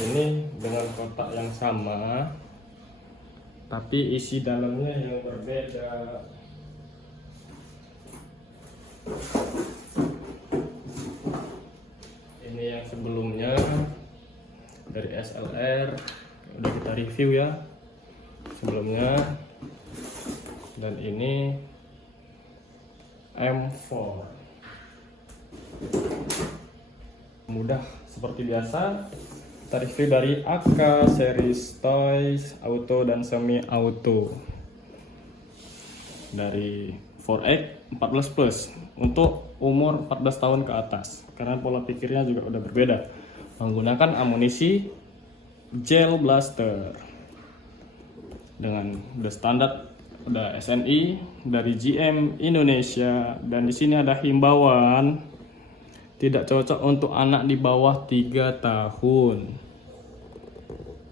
ini dengan kotak yang sama, tapi isi dalamnya yang berbeda. Ini yang sebelumnya dari SLR, udah kita review ya sebelumnya, dan ini M4. Mudah seperti biasa, kita review dari AK series toys auto dan semi auto dari 4X 14 plus untuk umur 14 tahun ke atas, karena pola pikirnya juga udah berbeda, menggunakan amunisi gel blaster dengan udah standar, udah SNI dari GM Indonesia. Dan di sini ada himbauan tidak cocok untuk anak di bawah 3 tahun.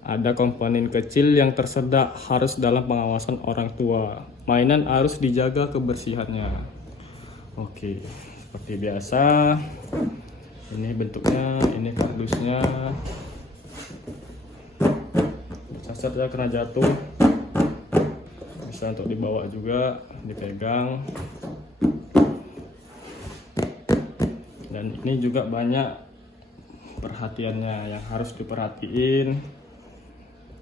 Ada komponen kecil yang tersedak, harus dalam pengawasan orang tua. Mainan harus dijaga kebersihannya. Oke, seperti biasa. Ini bentuknya, ini kardusnya. Cacat kena jatuh. Bisa untuk dibawa juga, dipegang. Dan ini juga banyak perhatiannya yang harus diperhatiin.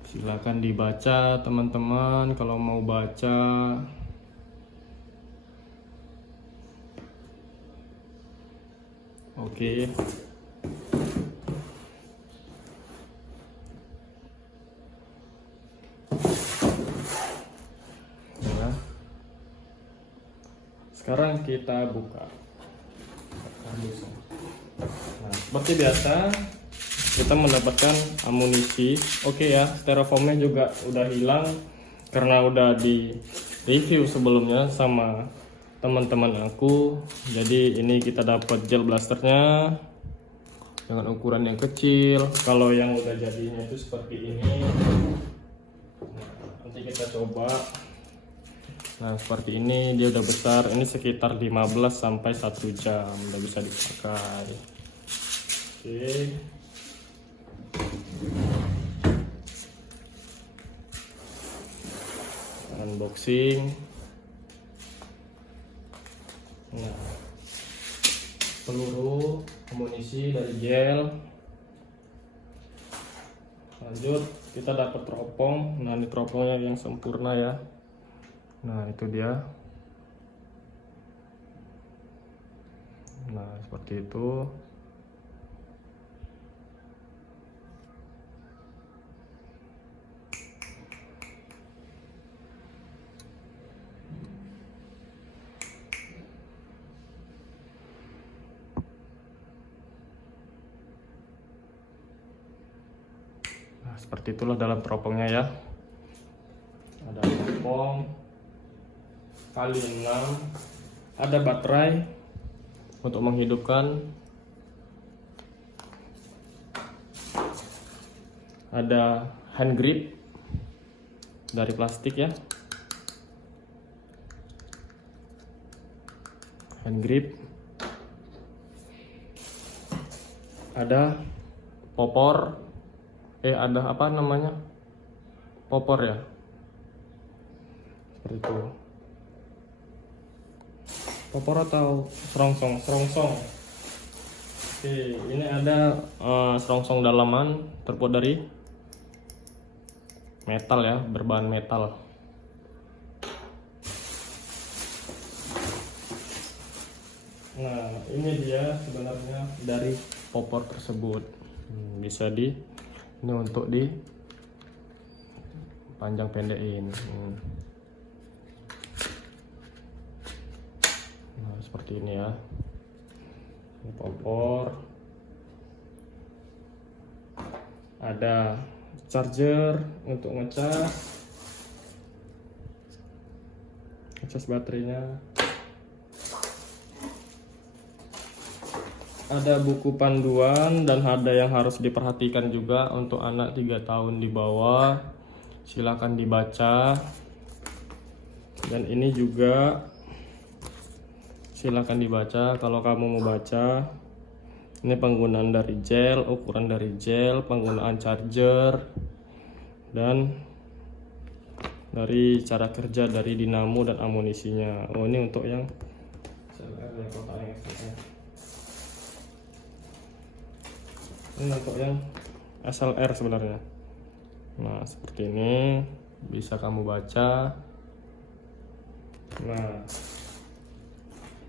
Silakan dibaca teman-teman kalau mau baca. Oke. Ya. Sekarang kita buka. Nah, seperti biasa kita mendapatkan amunisi. Oke ya, styrofoamnya juga udah hilang karena udah di review sebelumnya sama teman-teman aku. Jadi ini kita dapat gel blasternya dengan ukuran yang kecil. Kalau yang udah jadinya itu seperti ini. Nanti kita coba. Nah, seperti ini dia udah besar. Ini sekitar 15 sampai 1 jam udah bisa dipakai. Oke. Unboxing. Nah, peluru amunisi dari gel. Lanjut kita dapat teropong. Nah, ini teropongnya yang sempurna ya. Nah, itu dia. Nah, seperti itu. Nah, seperti itulah dalam teropongnya ya. Ada teropong kali 6, ada baterai untuk menghidupkan, ada hand grip dari plastik ya, hand grip, ada popor, ada apa namanya, popor ya, seperti itu. Popor atau serongsong. Oke, ini ada serongsong dalaman terbuat dari metal ya, berbahan metal. Nah, ini dia sebenarnya dari popor tersebut. Bisa ini untuk di panjang pendekin. Nah, seperti ini ya. Ini popor. Ada charger untuk ngecas baterainya. Ada buku panduan dan ada yang harus diperhatikan juga untuk anak 3 tahun di bawah. Silakan dibaca. Dan ini juga silakan dibaca kalau kamu mau baca. Ini penggunaan dari gel, ukuran dari gel, penggunaan charger, dan dari cara kerja dari dinamo dan amunisinya. Oh, ini untuk yang SLR ya, kotaknya SLR. Ini untuk yang SLR sebenarnya. Nah, seperti ini bisa kamu baca. Nah,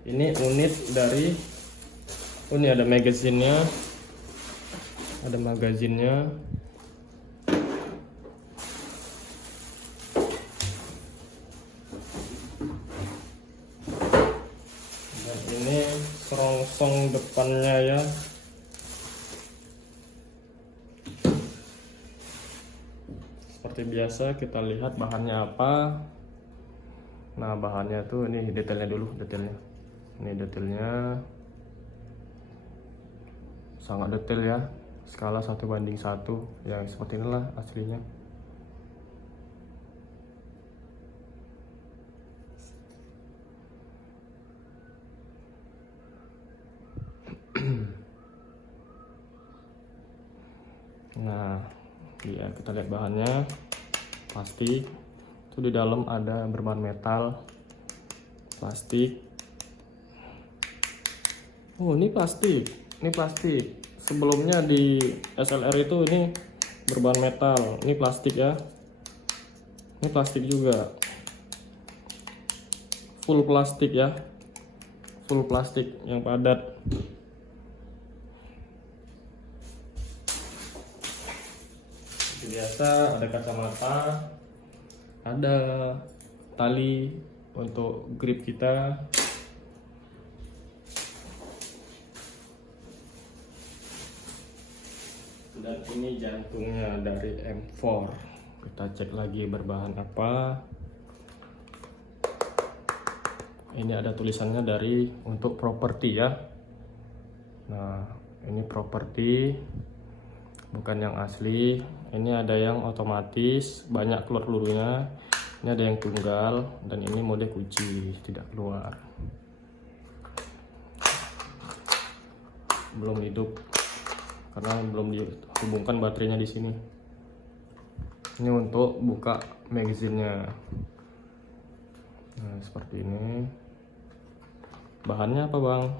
ini unit dari, oh ini ada magazinnya, dan ini serongsong depannya ya. Seperti biasa kita lihat bahannya apa. Nah, bahannya tuh ini detailnya dulu, ini detailnya sangat detail ya, skala 1:1 yang seperti inilah aslinya. Nah, ya kita lihat bahannya, plastik. Itu di dalam ada berbahan metal, plastik. Oh, ini plastik. Sebelumnya di SLR itu ini berbahan metal, ini plastik ya. Ini plastik juga. Full plastik ya. Full plastik yang padat. Seperti biasa ada kacamata, ada tali untuk grip kita. Dan ini jantungnya dari M4. Kita cek lagi berbahan apa. Ini ada tulisannya dari untuk properti ya. Nah, ini properti, bukan yang asli. Ini ada yang otomatis, banyak keluar pelurunya. Ini ada yang tunggal, dan ini mode kunci, tidak keluar. Belum hidup karena belum dihubungkan baterainya di sini. Ini untuk buka magazinnya. Nah, seperti ini. Bahannya apa, Bang?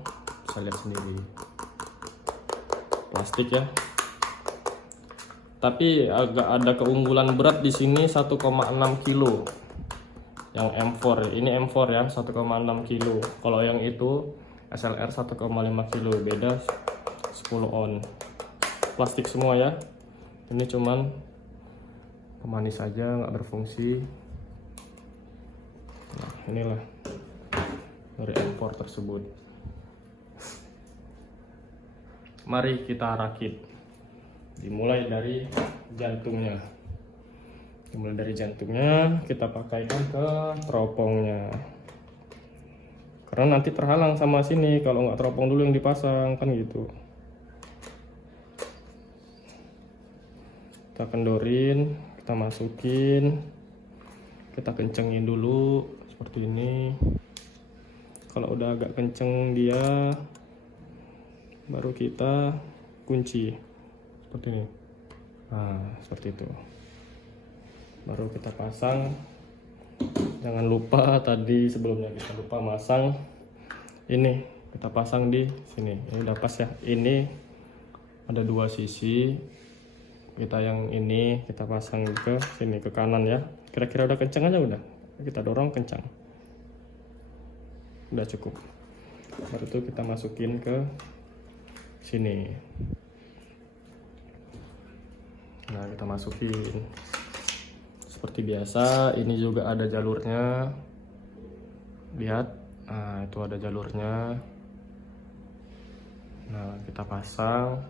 Bisa lihat sendiri. Plastik ya. Tapi agak ada keunggulan berat di sini 1,6 kilo. Yang M4, ini M4 ya, 1,6 kilo. Kalau yang itu SLR 1,5 kilo, beda 10 on. Plastik semua ya. Ini cuman pemanis saja, nggak berfungsi. Nah, inilah dari M4 tersebut. Mari kita rakit. Dimulai dari jantungnya. Kita pakaikan ke teropongnya. Karena nanti terhalang sama sini kalau nggak teropong dulu yang dipasang, kan gitu. Kita kendorin, kita masukin, kita kencengin dulu seperti ini. Kalau udah agak kenceng dia, baru kita kunci seperti ini. Nah, seperti itu. Baru kita pasang. Jangan lupa tadi sebelumnya kita lupa masang ini, kita pasang di sini. Ini udah pas ya. Ini ada dua sisi. Kita yang ini kita pasang ke sini, ke kanan ya. Kira-kira udah kencang aja udah. Kita dorong kencang. Udah cukup. Baru itu kita masukin ke sini. Nah, kita masukin seperti biasa. Ini juga ada jalurnya, lihat. Nah, itu ada jalurnya. Nah, kita pasang,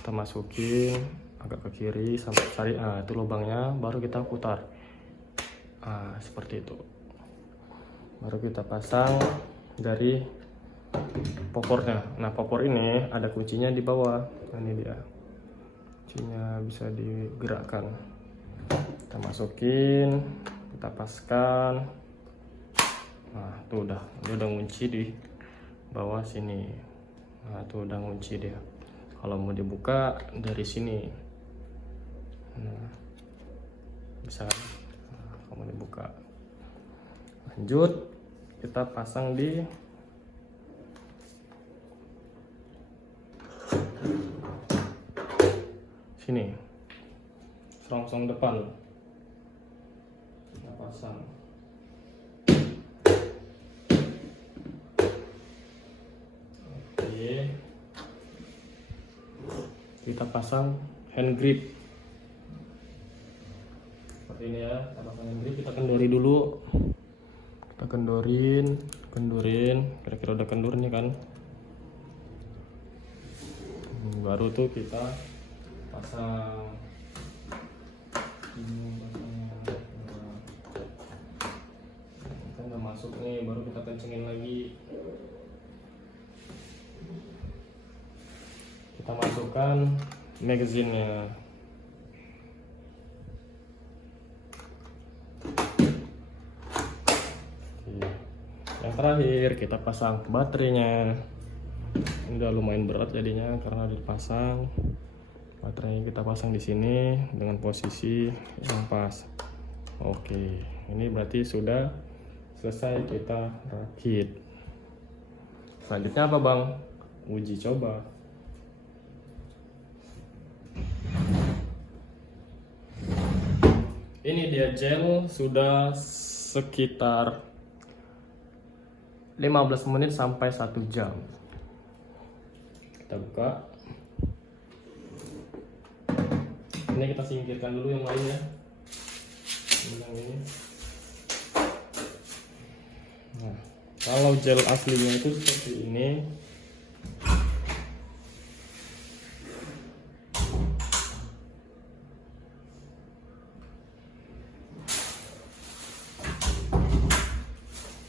kita masukin agak ke kiri sampai cari, itu lubangnya, baru kita putar. Seperti itu. Baru kita pasang dari popornya. Nah, popor ini ada kuncinya di bawah. Ini dia. Kuncinya bisa digerakkan. Kita masukin, kita paskan. Nah, tuh udah, dia udah ngunci di bawah sini. Nah, tuh udah ngunci dia. Kalau mau dibuka dari sini, nah, bisa kan? Nah, kalau mau dibuka, lanjut kita pasang di sini, selongsong depan kita pasang. Oke, kita pasang hand grip seperti ini ya. Kita pasang hand grip, kita kendori dulu, kita kendorin, kira-kira udah kendur nih kan. Baru tuh kita pasang ini, kita udah masuk nih, baru kita kencengin lagi. Kita masukkan magazinnya. Yang terakhir kita pasang baterainya. Ini udah lumayan berat jadinya karena dipasang. Baterainya kita pasang di sini dengan posisi yang pas. Oke, ini berarti sudah selesai kita rakit. Selanjutnya apa bang? Uji coba. Ini dia gel sudah sekitar 15 menit sampai 1 jam. Kita buka. Ini kita singkirkan dulu yang lain ya. Yang ini. Nah, kalau gel aslinya itu seperti ini.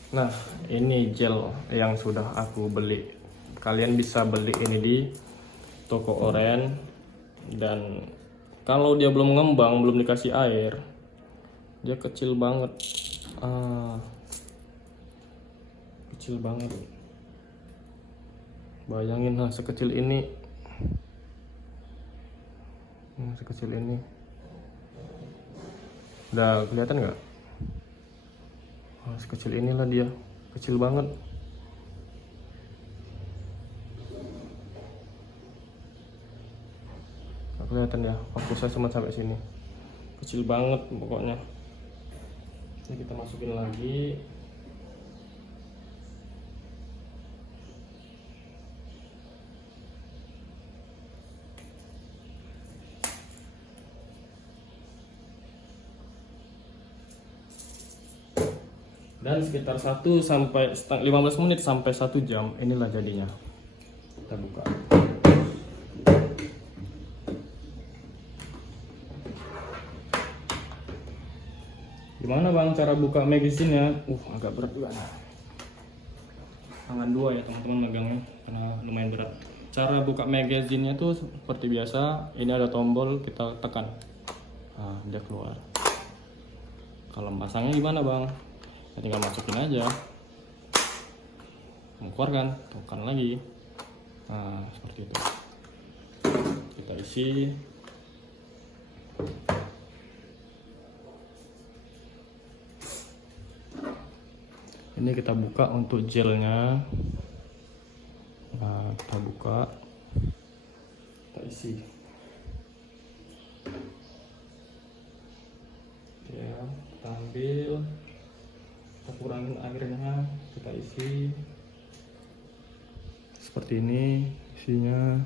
Nah, ini gel yang sudah aku beli. Kalian bisa beli ini di toko oren. Dan kalau dia belum ngembang, belum dikasih air, dia kecil banget. Kecil banget. Bayangin lah, sekecil ini. Sekecil ini. Udah kelihatan nggak? Sekecil inilah dia, kecil banget. Nggak kelihatan ya, fokusnya cuma sampai sini. Kecil banget pokoknya. Ini kita masukin lagi. Dan sekitar 15 menit sampai 1 jam inilah jadinya. Kita buka. Gimana bang cara buka magazinnya? Agak berat juga. Tangan dua ya teman-teman megangnya karena lumayan berat. Cara buka magazinnya tuh seperti biasa. Ini ada tombol, kita tekan. Nah, dia keluar. Kalau pasangnya gimana bang? Tinggal masukin aja, mau keluar kan, tekan lagi. Nah seperti itu, kita isi. Ini kita buka untuk gelnya. Nah kita buka, kita isi ya, kita ambil, kita kurangin airnya, kita isi seperti ini isinya.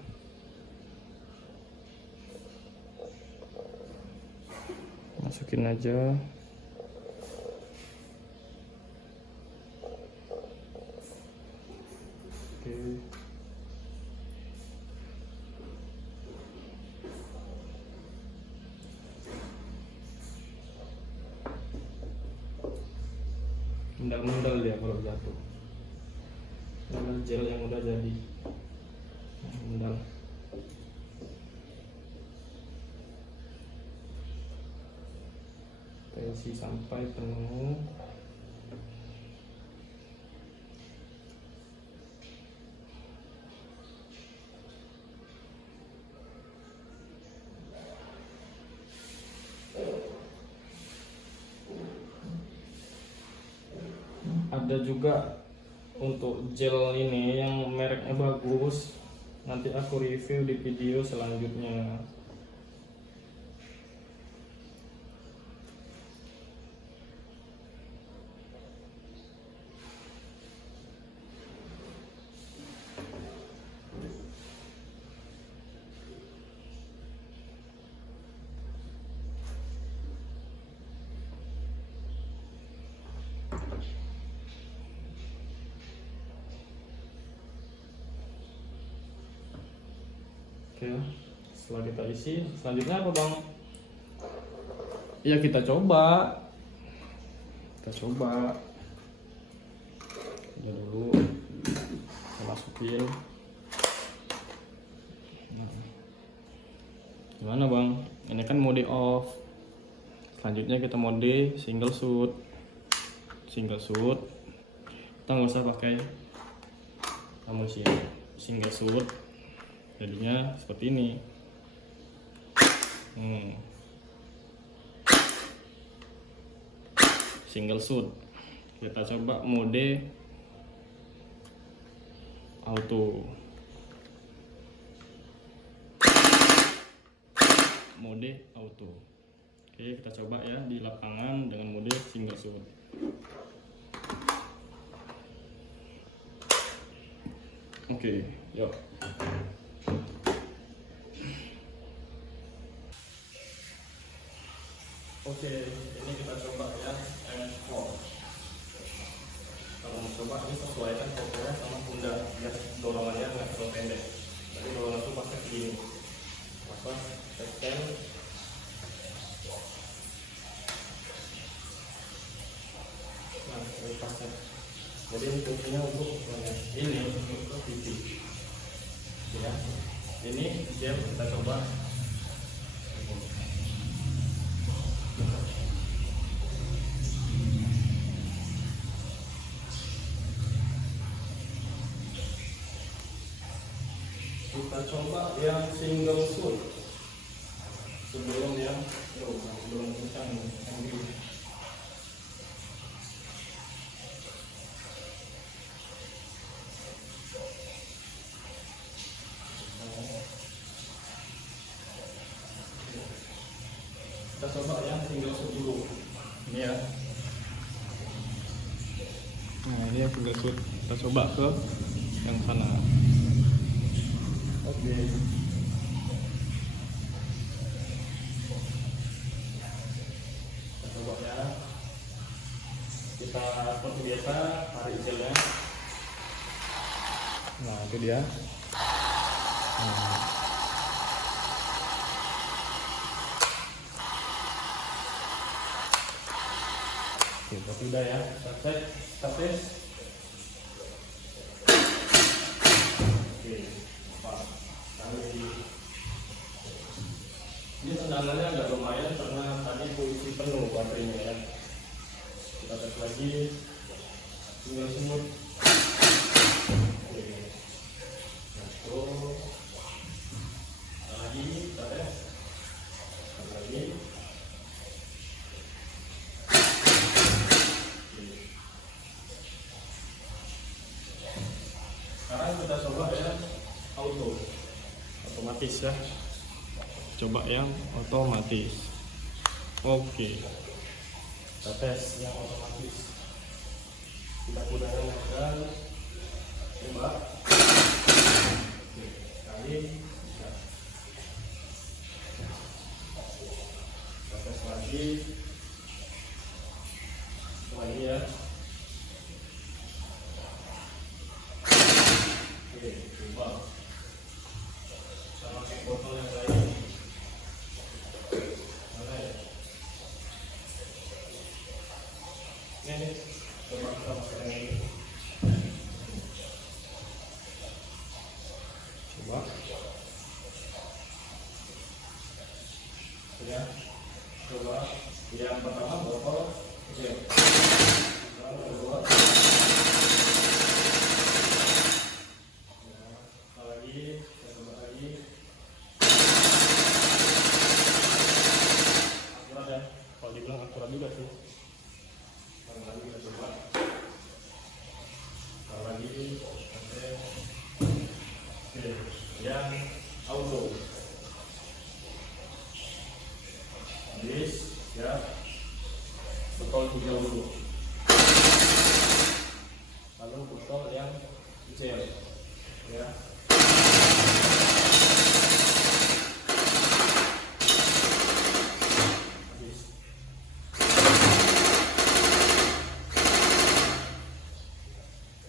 Masukin aja. Oke. Mendal-mendal dia kalau jatuh. Karena gel yang udah jadi mendal. Isi sampai penuh. ada juga untuk gel ini yang mereknya bagus, nanti aku review di video selanjutnya. Oke, setelah kita isi, selanjutnya apa bang? Ya kita coba. Ya dulu kita masukin. Nah, gimana bang? Ini kan mode off. Selanjutnya kita mode single shoot. Kita nggak usah pakai amunisi, single shoot. Jadinya seperti ini. Single shoot. Kita coba mode auto. Oke, kita coba ya di lapangan dengan mode single shoot. Oke, yuk. Oke, ini kita coba ya M4. Kalau mau coba ini sesuaikan fotonya sama pundak biar dorongannya nggak terlalu pendek. Jadi dorongan itu pakai begini. Tekan. Nah, ini pasnya. Jadi fungsinya untuk ini untuk titik. Ya, ini gel kita coba. Kita coba yang single shoot sebelum yang belum kencang ini. Kita coba yang single shoot dulu. Ini ya. Nah, ini yang single shoot. Kita coba ke yang sana. Oke. Kita coba ya. Kita seperti biasa tarik gelnya. Nah, itu dia. Oke, tapi udah ya. Kita tes. Oke. Ini tendangannya agak lumayan karena tadi posisi penuh baterainya ya. Kita tes lagi, tinggal semut. Oke. Masuk. Lagi kita tes. Lagi. Sekarang kita coba ya otomatis ya. Coba yang otomatis. Oke. Kita tes yang otomatis. Kita gunakan coba. Oke, kali ya. Kita tes lagi. Lagi ya. Oke, coba. Kita pakai botol yang lain. Mana ya? Ini coba kita pakai yang ini. Coba. Ya. Coba. Yang pertama botol. Oke. Coba. Akurat ya, kalau dibilang akurat juga sih. Lagi kita coba. hijau dulu, lalu botol yang gel ya.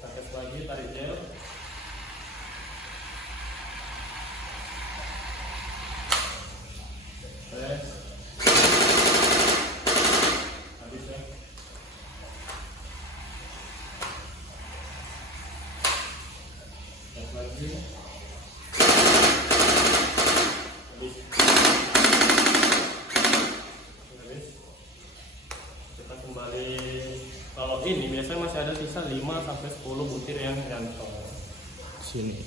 Tes lagi, tarik gel. Tes. Habis ya. Tes lagi. Habis. Habis. Kita kembali. Kalau ini biasanya masih ada sisa 5-10 butir yang nyantol. Sini.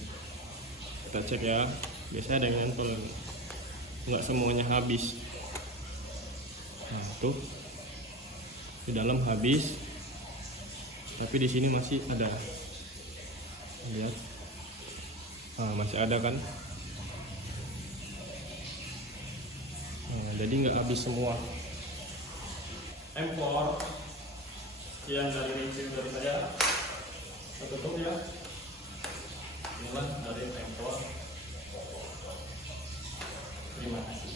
Kita cek ya. Biasanya ada yang nyantol. Nggak semuanya habis. Nah, tuh. Di dalam habis. Tapi di sini masih ada. Lihat. Nah, masih ada kan? Nah, jadi nggak habis semua. Empor. Sekian dari review dari saya. Kita tutup ya. Inilah dari Empor. Terima kasih.